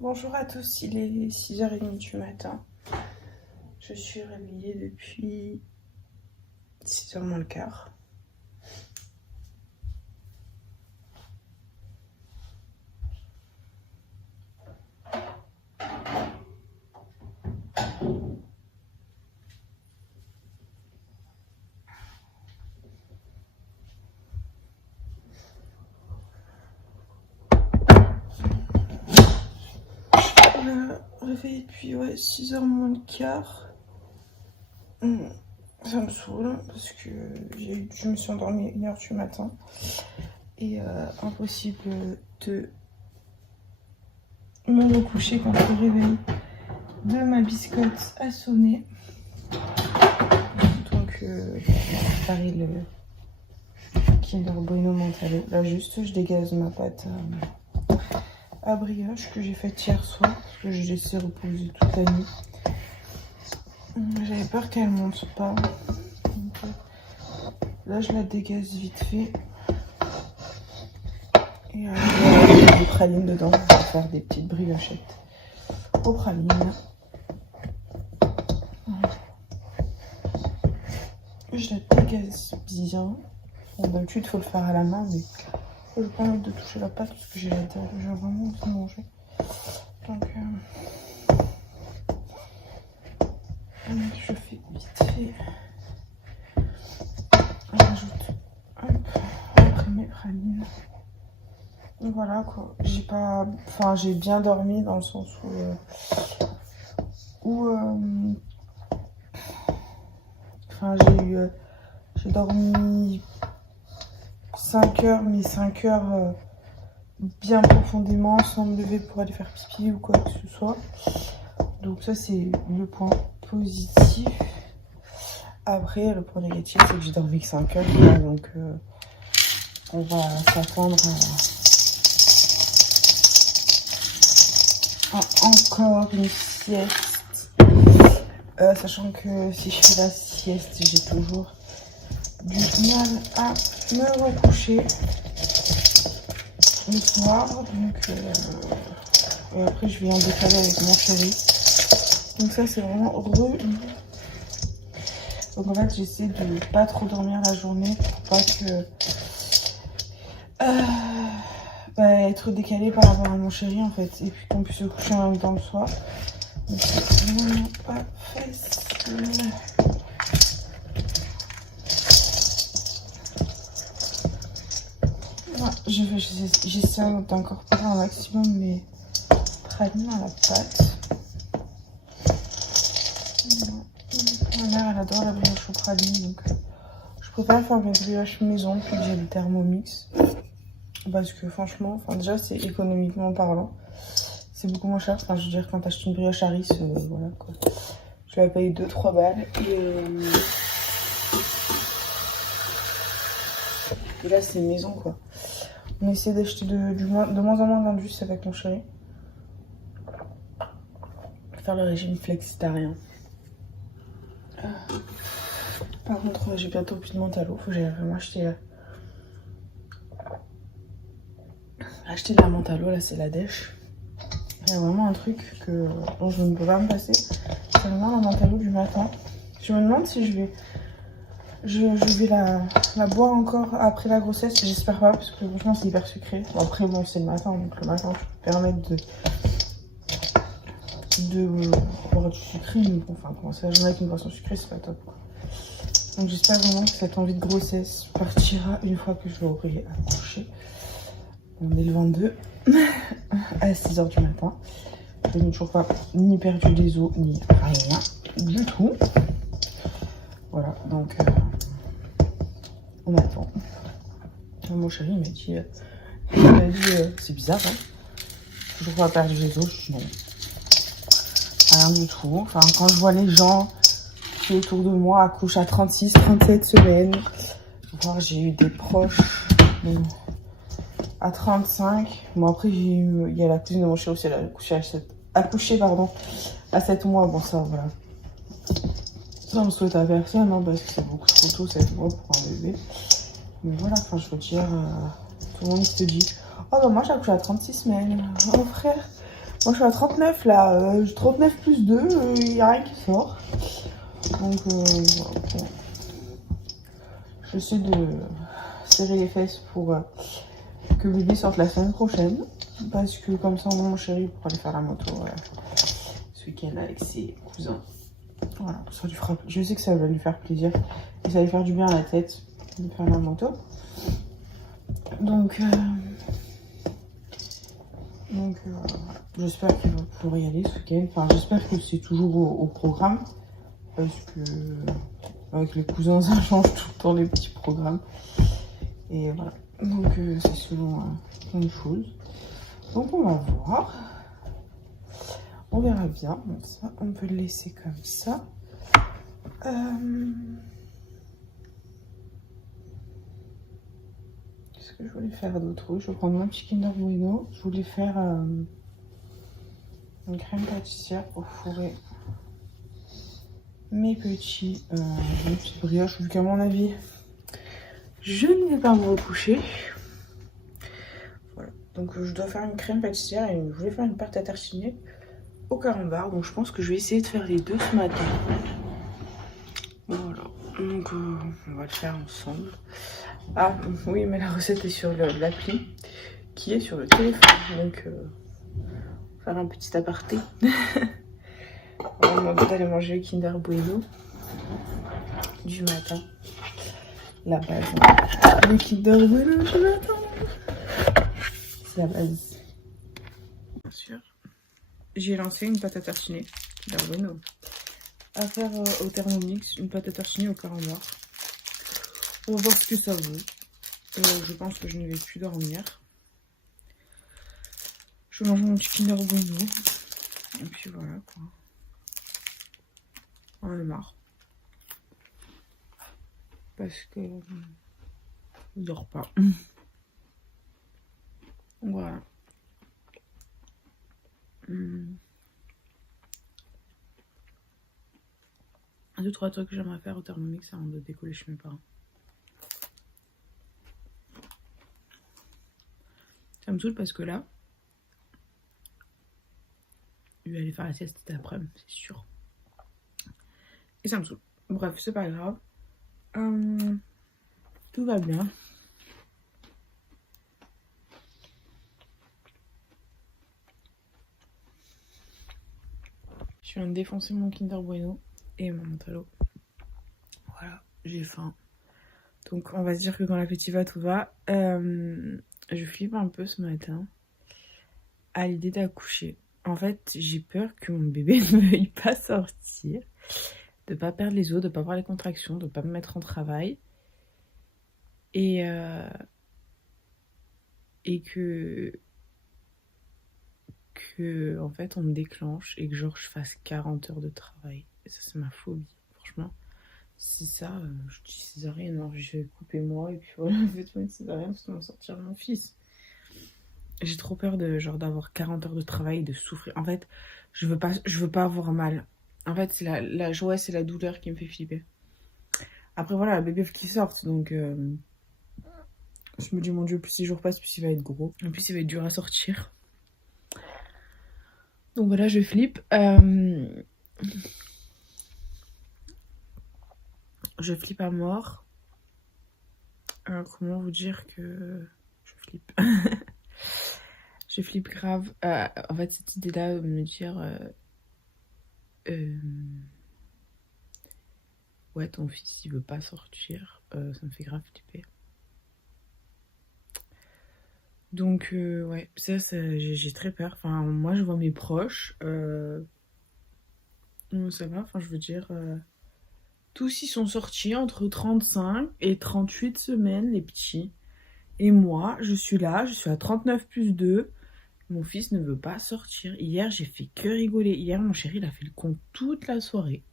Bonjour à tous, il est 6h30 du matin. Je suis réveillée depuis 6h moins le quart. Réveillée depuis 6h moins le quart. Ça me saoule parce que je me suis endormie 1h du matin. Et impossible de me recoucher quand le réveil de ma biscotte a sonné. Donc pareil, le Kinder Bueno Mentalo. Là juste je dégaze ma pâte à brioche que j'ai faite hier soir parce que je l'ai laissé reposer toute la nuit. J'avais peur qu'elle monte pas. Donc, là je la dégaze vite fait. Et il y a des pralines dedans. On va faire des petites briochettes aux pralines. Je la dégaze bien. Bon, d'habitude il faut le faire à la main, mais je n'ai pas envie de toucher la pâte parce que j'ai vraiment envie de manger. Donc je fais vite fait. Je rajoute après mes pralines. Et voilà quoi. J'ai bien dormi dans le sens où j'ai dormi 5 heures, mais 5 heures bien profondément sans me lever pour aller faire pipi ou quoi que ce soit. Donc ça c'est le point positif. Après le point négatif c'est que j'ai dormi que 5 heures là, donc on va s'attendre à encore une sieste. Sachant que si je fais la sieste j'ai toujours du mal à me recoucher le soir. Donc et après je vais en décaler avec mon chéri. Donc ça c'est vraiment relou. Donc en fait j'essaie de pas trop dormir la journée pour pas que être décalée par rapport à mon chéri en fait. Et puis qu'on puisse se coucher en même temps le soir. Donc c'est vraiment pas facile. Voilà, j'essaie d'incorporer un maximum mes pralines à la pâte. Ma mère elle adore la brioche aux pralines, donc je préfère faire mes brioches maison depuis que j'ai le Thermomix. Parce que franchement, déjà c'est économiquement parlant, c'est beaucoup moins cher. Enfin je veux dire quand t'achètes une brioche à riz, voilà quoi. Je vais payer 2-3 balles. Et là c'est maison quoi. On essaie d'acheter de moins en moins d'indus avec mon chéri. Faire le régime flexitarien. Par contre j'ai bientôt plus de mentalo, faut que j'aille vraiment acheter de la mentalo, là c'est la dèche. Il y a vraiment un truc dont je ne peux pas me passer, c'est vraiment la mentalo du matin. Je me demande si je vais la boire encore après la grossesse, j'espère pas parce que franchement c'est hyper sucré. Bon, après bon c'est le matin, donc le matin je peux me permettre de boire du sucré, mais bon, enfin commencer la journée avec une boisson sucrée c'est pas top quoi. Donc j'espère vraiment que cette envie de grossesse partira une fois que je l'aurai accouché. On est le 22 à 6h du matin. Je n'ai toujours pas ni perdu les os ni rien du tout. Voilà, donc on attend. Mon chéri il m'a dit c'est bizarre, hein, toujours pas perdu les os. Je dis non, rien du tout. Enfin, quand je vois les gens qui autour de moi accouchent à 36, 37 semaines, voire j'ai eu des proches à 35. Bon après il y a la cousine de mon chéri aussi, elle a accouché à 7 mois. Bon ça voilà, ça on le souhaite à personne hein, parce que c'est beaucoup trop tôt 7 mois pour un bébé. Mais voilà, enfin je veux dire, tout le monde se dit oh bah moi j'ai accouché à 36 semaines. Oh frère, Moi, je suis à 39 là. 39 plus 2, il n'y a rien qui sort. Donc, voilà. Bon. J'essaie de serrer les fesses pour que bébé sorte la semaine prochaine. Parce que comme ça, mon chéri pourra aller faire la moto ce week-end avec ses cousins. Voilà, ça lui fera... Je sais que ça va lui faire plaisir. Et ça va lui faire du bien à la tête de faire la moto. Donc voilà. J'espère qu'il va pouvoir y aller ce week-end. Enfin, j'espère que c'est toujours au programme. Parce que avec les cousins, ça change tout le temps les petits programmes. Et voilà. Donc c'est selon plein de choses. Donc on va voir. On verra bien. Bon, ça, on peut le laisser comme ça. Qu'est-ce que je voulais faire d'autre? Oui, je vais prendre mon petit Kinder Bueno. Je voulais faire une crème pâtissière pour fourrer mes petites brioches. Vu qu'à mon avis, je ne vais pas me recoucher. Voilà. Donc je dois faire une crème pâtissière et je voulais faire une pâte à tartiner au carambar. Donc je pense que je vais essayer de faire les deux ce matin. Voilà. Donc on va le faire ensemble. Ah oui, mais la recette est sur l'appli qui est sur le téléphone. Donc faire un petit aparté. On va d'aller manger le Kinder Bueno du matin. La base. Le Kinder Bueno du matin. C'est la base. Bien sûr. J'ai lancé une pâte à tartiner. Kinder Bueno. À faire au Thermomix, une pâte à tartiner au carambar. On va voir ce que ça vaut. Je pense que je ne vais plus dormir. Je mange mon petit Kinder Bueno. Et puis voilà quoi. On en a marre. Parce que il dort pas. Donc voilà. Deux, trois trucs que j'aimerais faire au Thermomix avant de décoller chez mes parents. Ça me saoule parce que là, je vais aller faire la sieste cet après-midi, c'est sûr. Et ça me saoule. Bref, c'est pas grave. Tout va bien. Je viens de défoncer mon Kinder Bueno et mon mentalo. Voilà, j'ai faim. Donc on va se dire que quand l'appétit va, tout va. Je flippe un peu ce matin à l'idée d'accoucher. En fait, j'ai peur que mon bébé ne veuille pas sortir, de pas perdre les os, de pas avoir les contractions, de pas me mettre en travail. Et que en fait on me déclenche et que genre je fasse 40 heures de travail. Et ça c'est ma phobie, franchement. C'est ça, je dis césarienne, alors je vais couper moi et puis voilà, je vais te mettre césarienne parce qu'on va sortir mon fils. J'ai trop peur de genre d'avoir 40 heures de travail et de souffrir. En fait, je veux pas avoir mal. En fait, c'est la joie, c'est la douleur qui me fait flipper. Après voilà, le bébé qui sorte, donc je me dis mon dieu, plus les jours passent, plus il va être gros. En plus il va être dur à sortir. Donc voilà, je flippe. Je flippe à mort. Comment vous dire que je flippe. Je flippe grave. En fait, cette idée-là de me dire ouais, ton fils il veut pas sortir, ça me fait grave flipper. Donc ouais, ça j'ai très peur. Enfin, moi je vois mes proches, ça va, enfin je veux dire, tous ils sont sortis entre 35 et 38 semaines, les petits. Et moi, je suis là, je suis à 39 plus 2. Mon fils ne veut pas sortir. Hier, j'ai fait que rigoler. Hier, mon chéri, il a fait le con toute la soirée.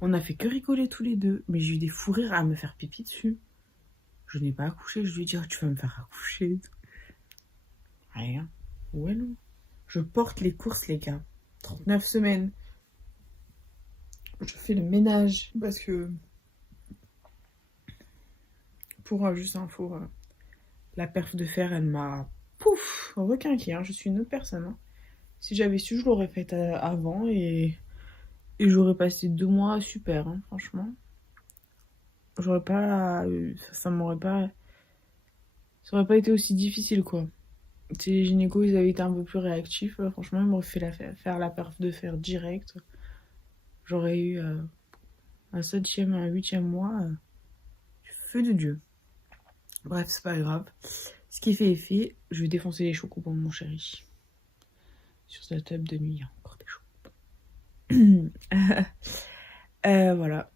On a fait que rigoler tous les deux. Mais j'ai eu des fous rires à me faire pipi dessus. Je n'ai pas accouché. Je lui ai dit, oh, tu vas me faire accoucher. Rien. Ouais, non. Je porte les courses, les gars. 39 semaines. Je fais le ménage. Parce que... Pour juste info, la perf de fer, elle m'a... Pouf, requinqué. Hein. Je suis une autre personne. Hein. Si j'avais su, je l'aurais faite avant et j'aurais passé 2 mois super, hein, franchement. J'aurais pas... ça m'aurait pas... Ça aurait pas été aussi difficile, quoi. Si les gynécos, ils avaient été un peu plus réactifs, franchement, ils m'auraient fait faire la perf de fer direct. J'aurais eu un 7e, un 8e mois. Du feu de Dieu. Bref, c'est pas grave. Ce qui fait est fait. Je vais défoncer les chocopops, mon chéri. Sur sa table de nuit, il y a encore des chocopops. Voilà.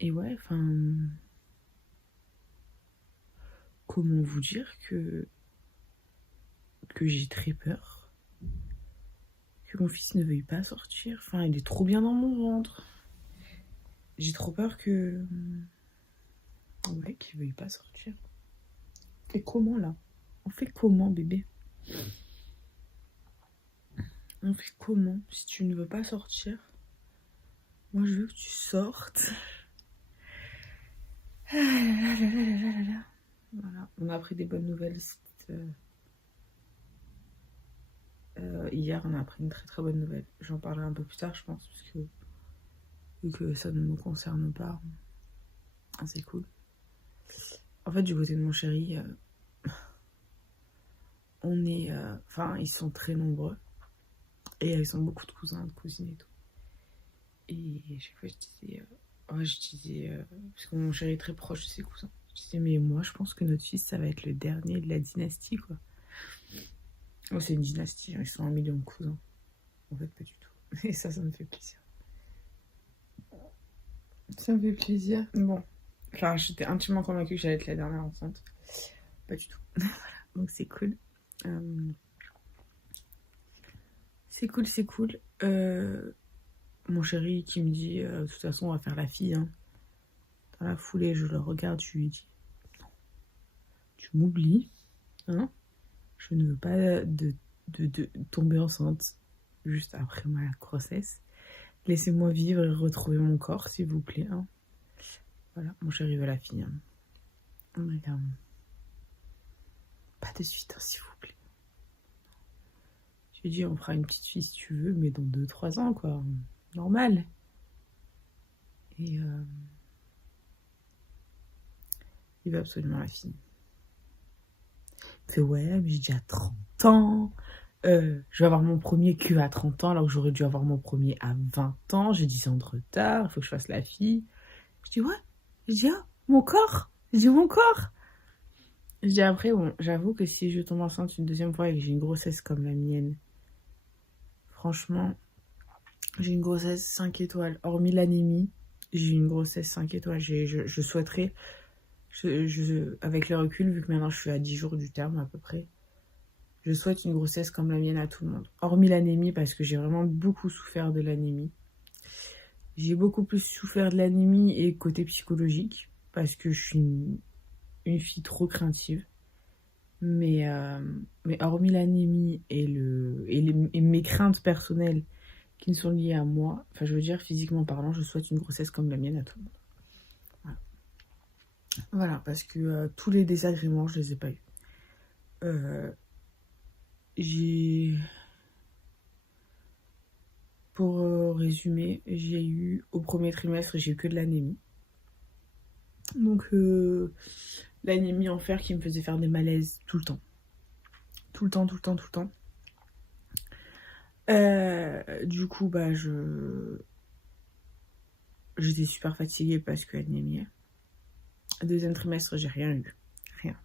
Et ouais, enfin... Comment vous dire que j'ai très peur que mon fils ne veuille pas sortir. Enfin, il est trop bien dans mon ventre. J'ai trop peur que... Ouais, qu'il veuille pas sortir. Et comment, là? On fait comment, bébé? On fait comment si tu ne veux pas sortir? Moi, je veux que tu sortes. Ah là là là là là là là. Voilà, on a appris des bonnes nouvelles. Hier, on a appris une très très bonne nouvelle. J'en parlerai un peu plus tard, je pense, parce que vu que ça ne nous concerne pas, c'est cool. En fait, du côté de mon chéri, on est... Enfin, ils sont très nombreux. Et ils ont beaucoup de cousins, de cousines et tout. Et à chaque fois, je disais... parce que mon chéri est très proche de ses cousins. Je disais, mais moi, je pense que notre fils, ça va être le dernier de la dynastie, quoi. Oh, c'est une dynastie, hein, ils sont 1 million de cousins. En fait, pas du tout. Et ça me fait plaisir. Ça me fait plaisir. Bon. Enfin, j'étais intimement convaincue que j'allais être la dernière enceinte. Pas du tout. Voilà. Donc, c'est cool. C'est cool, c'est cool. Mon chéri qui me dit, de toute façon, on va faire la fille. Hein. Dans la foulée, je le regarde, je lui dis, non, tu m'oublies. Hein, je ne veux pas de tomber enceinte juste après ma grossesse. Laissez-moi vivre et retrouver mon corps, s'il vous plaît. Hein. Voilà, mon chéri veut la fille. Hein. Mais, pas de suite, hein, s'il vous plaît. Je lui dis, on fera une petite fille si tu veux, mais dans 2-3 ans, quoi. Normal. Et il veut absolument la fille. C'est ouais, mais j'ai déjà 30 ans. Je vais avoir mon premier cul à 30 ans, alors que j'aurais dû avoir mon premier à 20 ans. J'ai 10 ans de retard, il faut que je fasse la fille. Je dis ouais. Je dis ah, mon corps. Je dis mon corps. Je dis après, bon, j'avoue que si je tombe enceinte une 2e fois et que j'ai une grossesse comme la mienne, franchement, j'ai une grossesse 5 étoiles. Hormis l'anémie, j'ai une grossesse 5 étoiles. Je souhaiterais, avec le recul, vu que maintenant je suis à 10 jours du terme à peu près, je souhaite une grossesse comme la mienne à tout le monde. Hormis l'anémie, parce que j'ai vraiment beaucoup souffert de l'anémie. J'ai beaucoup plus souffert de l'anémie et côté psychologique, parce que je suis une fille trop craintive. Mais hormis l'anémie et mes craintes personnelles qui ne sont liées à moi, enfin je veux dire physiquement parlant, je souhaite une grossesse comme la mienne à tout le monde. Voilà, parce que tous les désagréments, je les ai pas eus. Pour résumer, j'ai eu au premier trimestre, j'ai eu que de l'anémie. Donc l'anémie en fer qui me faisait faire des malaises tout le temps. Tout le temps. Du coup, bah j'étais super fatiguée parce que anémie. 2e trimestre, j'ai rien eu. Rien.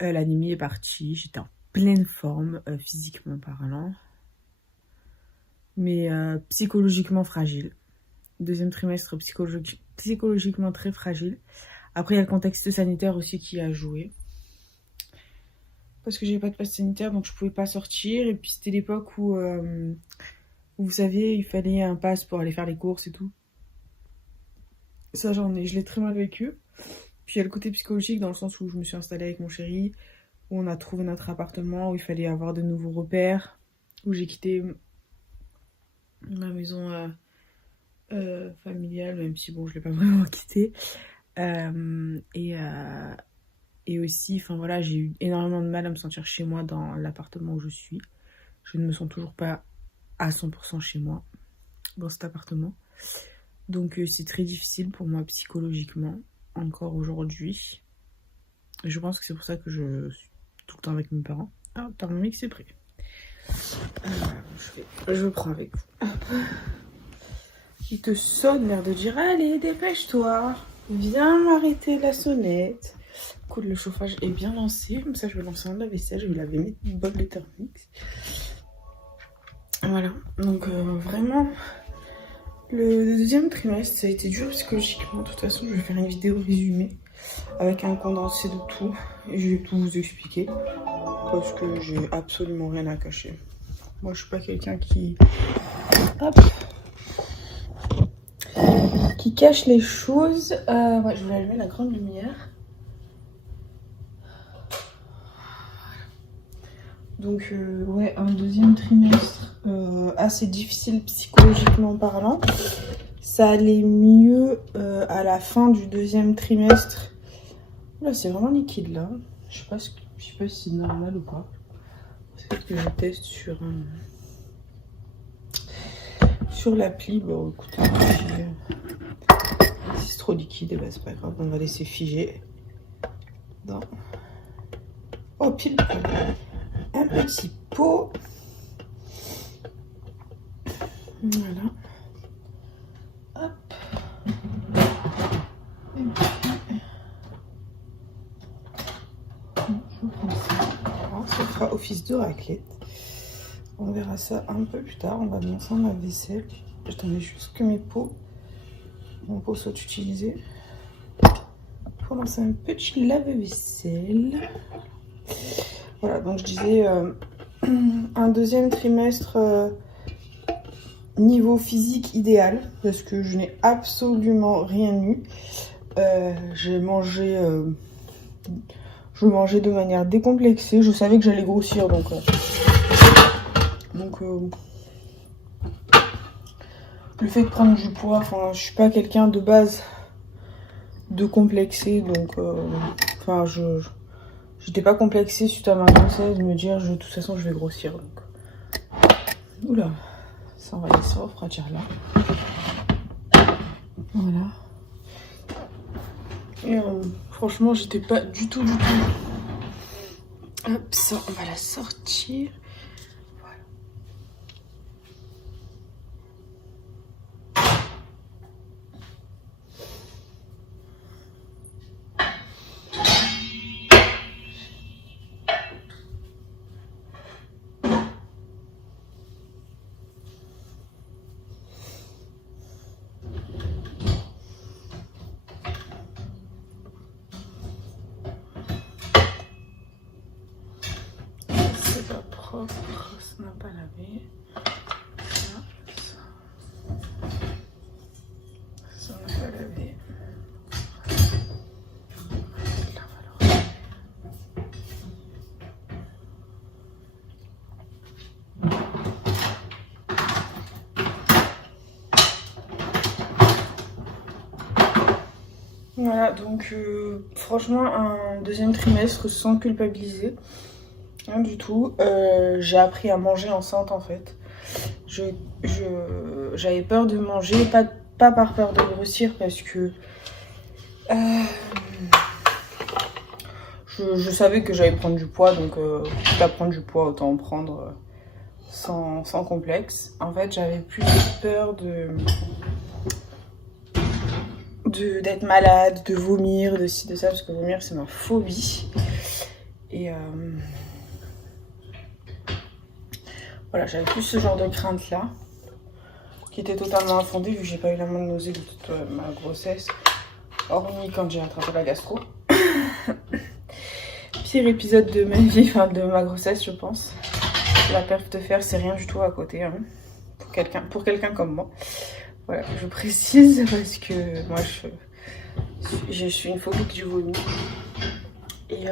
L'anémie est partie, j'étais en pleine forme, physiquement parlant. Mais psychologiquement fragile. 2e trimestre psychologiquement très fragile. Après, il y a le contexte sanitaire aussi qui a joué. Parce que j'avais pas de passe sanitaire, donc je pouvais pas sortir. Et puis c'était l'époque où, vous savez, il fallait un pass pour aller faire les courses et tout. Ça, je l'ai très mal vécu. Puis il y a le côté psychologique dans le sens où je me suis installée avec mon chéri, où on a trouvé notre appartement, où il fallait avoir de nouveaux repères, où j'ai quitté ma maison familiale, même si bon, je l'ai pas vraiment quittée. Et Et aussi, enfin voilà, j'ai eu énormément de mal à me sentir chez moi dans l'appartement où je suis. Je ne me sens toujours pas à 100% chez moi dans cet appartement. Donc c'est très difficile pour moi psychologiquement, encore aujourd'hui. Je pense que c'est pour ça que je suis tout le temps avec mes parents. Ah, Thermomix c'est prêt. Je prends avec vous. Il te sonne, l'air de dire allez, dépêche-toi, viens m'arrêter la sonnette. Cool, le chauffage est bien lancé. Comme ça, je vais lancer un lave-vaisselle. Je vais laver mes bols de Thermomix. Voilà, donc vraiment, le deuxième trimestre, ça a été dur psychologiquement. De toute façon, je vais faire une vidéo résumée avec un condensé de tout. Et je vais tout vous expliquer. Parce que j'ai absolument rien à cacher. Moi, je suis pas quelqu'un qui... Hop, qui cache les choses. Ouais, je voulais allumer la grande lumière. Donc ouais, un deuxième trimestre assez difficile psychologiquement parlant. Ça allait mieux à la fin du deuxième trimestre. Là, c'est vraiment liquide là. Je sais pas si c'est normal ou pas. C'est que je teste sur l'appli. Bon, écoutez, si c'est trop liquide, et ben c'est pas grave, on va laisser figer. Non. Oh, pile un petit pot. Voilà. Hop. Et puis, je prends ça. Alors, ça fera office de raclette. On verra ça un peu plus tard. On va lancer ma vaisselle. J'attendais juste que mon pot soit utilisé pour lancer un petit lave-vaisselle. Voilà, donc je disais un deuxième trimestre niveau physique idéal parce que je n'ai absolument rien eu. Je mangeais de manière décomplexée. Je savais que j'allais grossir, donc le fait de prendre du poids, enfin, je suis pas quelqu'un de base de complexé, donc j'étais pas complexée suite à ma grossesse de me dire de toute façon je vais grossir. Donc. Oula, ça on va laisser refroidir là. Voilà. Et franchement j'étais pas du tout. Hop, ça on va la sortir. Propre, ça n'a pas lavé. Ça n'a pas lavé. Là, voilà, donc franchement un deuxième trimestre sans culpabiliser. Rien du tout. J'ai appris à manger enceinte en fait. J'avais peur de manger, pas par peur de grossir parce que je savais que j'allais prendre du poids, donc quitte à prendre du poids autant en prendre sans complexe. En fait j'avais plus peur d'être malade, de vomir, de ci, de ça, parce que vomir c'est ma phobie. Et voilà, j'avais plus ce genre de crainte là, qui était totalement infondée vu que j'ai pas eu la moindre nausée de toute ma grossesse, hormis quand j'ai attrapé la gastro. Pire épisode de ma vie, enfin de ma grossesse je pense. La perf de fer c'est rien du tout à côté, hein, pour quelqu'un comme moi. Voilà, je précise parce que moi je suis une phobique du vomi. Et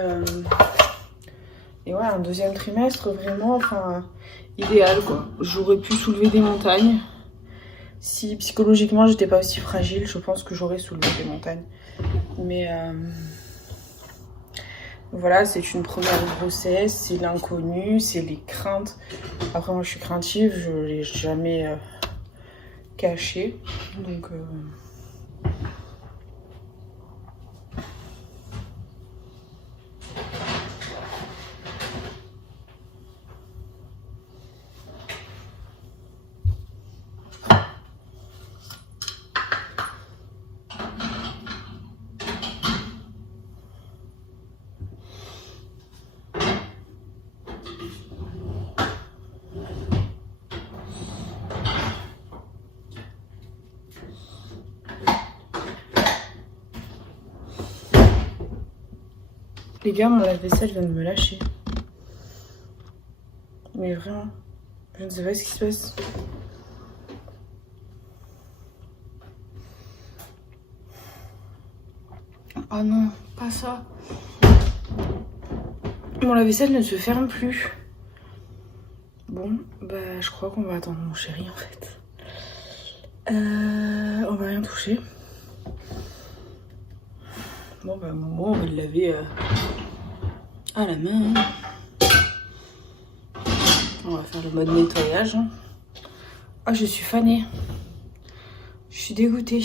ouais, un deuxième trimestre vraiment, enfin, idéal quoi. J'aurais pu soulever des montagnes. Si psychologiquement j'étais pas aussi fragile, je pense que j'aurais soulevé des montagnes. Mais Voilà, c'est une première grossesse, c'est l'inconnu, c'est les craintes. Après, moi, je suis craintive, je ne l'ai jamais caché. Donc... Les gars, mon lave-vaisselle vient de me lâcher. Mais vraiment, je ne sais pas ce qui se passe. Oh non, pas ça. Mon lave-vaisselle ne se ferme plus. Bon, bah je crois qu'on va attendre mon chéri en fait. On va rien toucher. Bon bah Momo, on va le laver à la main. On va faire le mode nettoyage. Ah, je suis fanée. Je suis dégoûtée.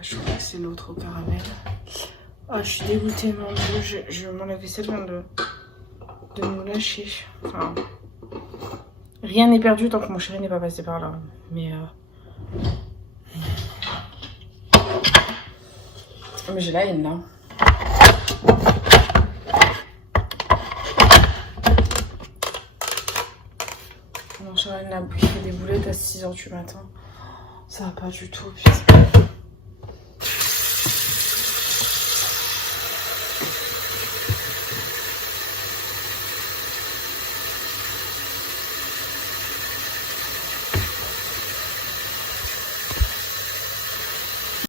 Je crois que c'est l'autre au caramel. Ah, je suis dégoûtée, mon dieu. Mon lave-vaisselle vient de me lâcher. Enfin, rien n'est perdu tant que mon chéri n'est pas passé par là. Mais j'ai la haine là. Mon chéri n'a bouffé des boulettes à 6 h du matin. Ça va pas du tout, putain.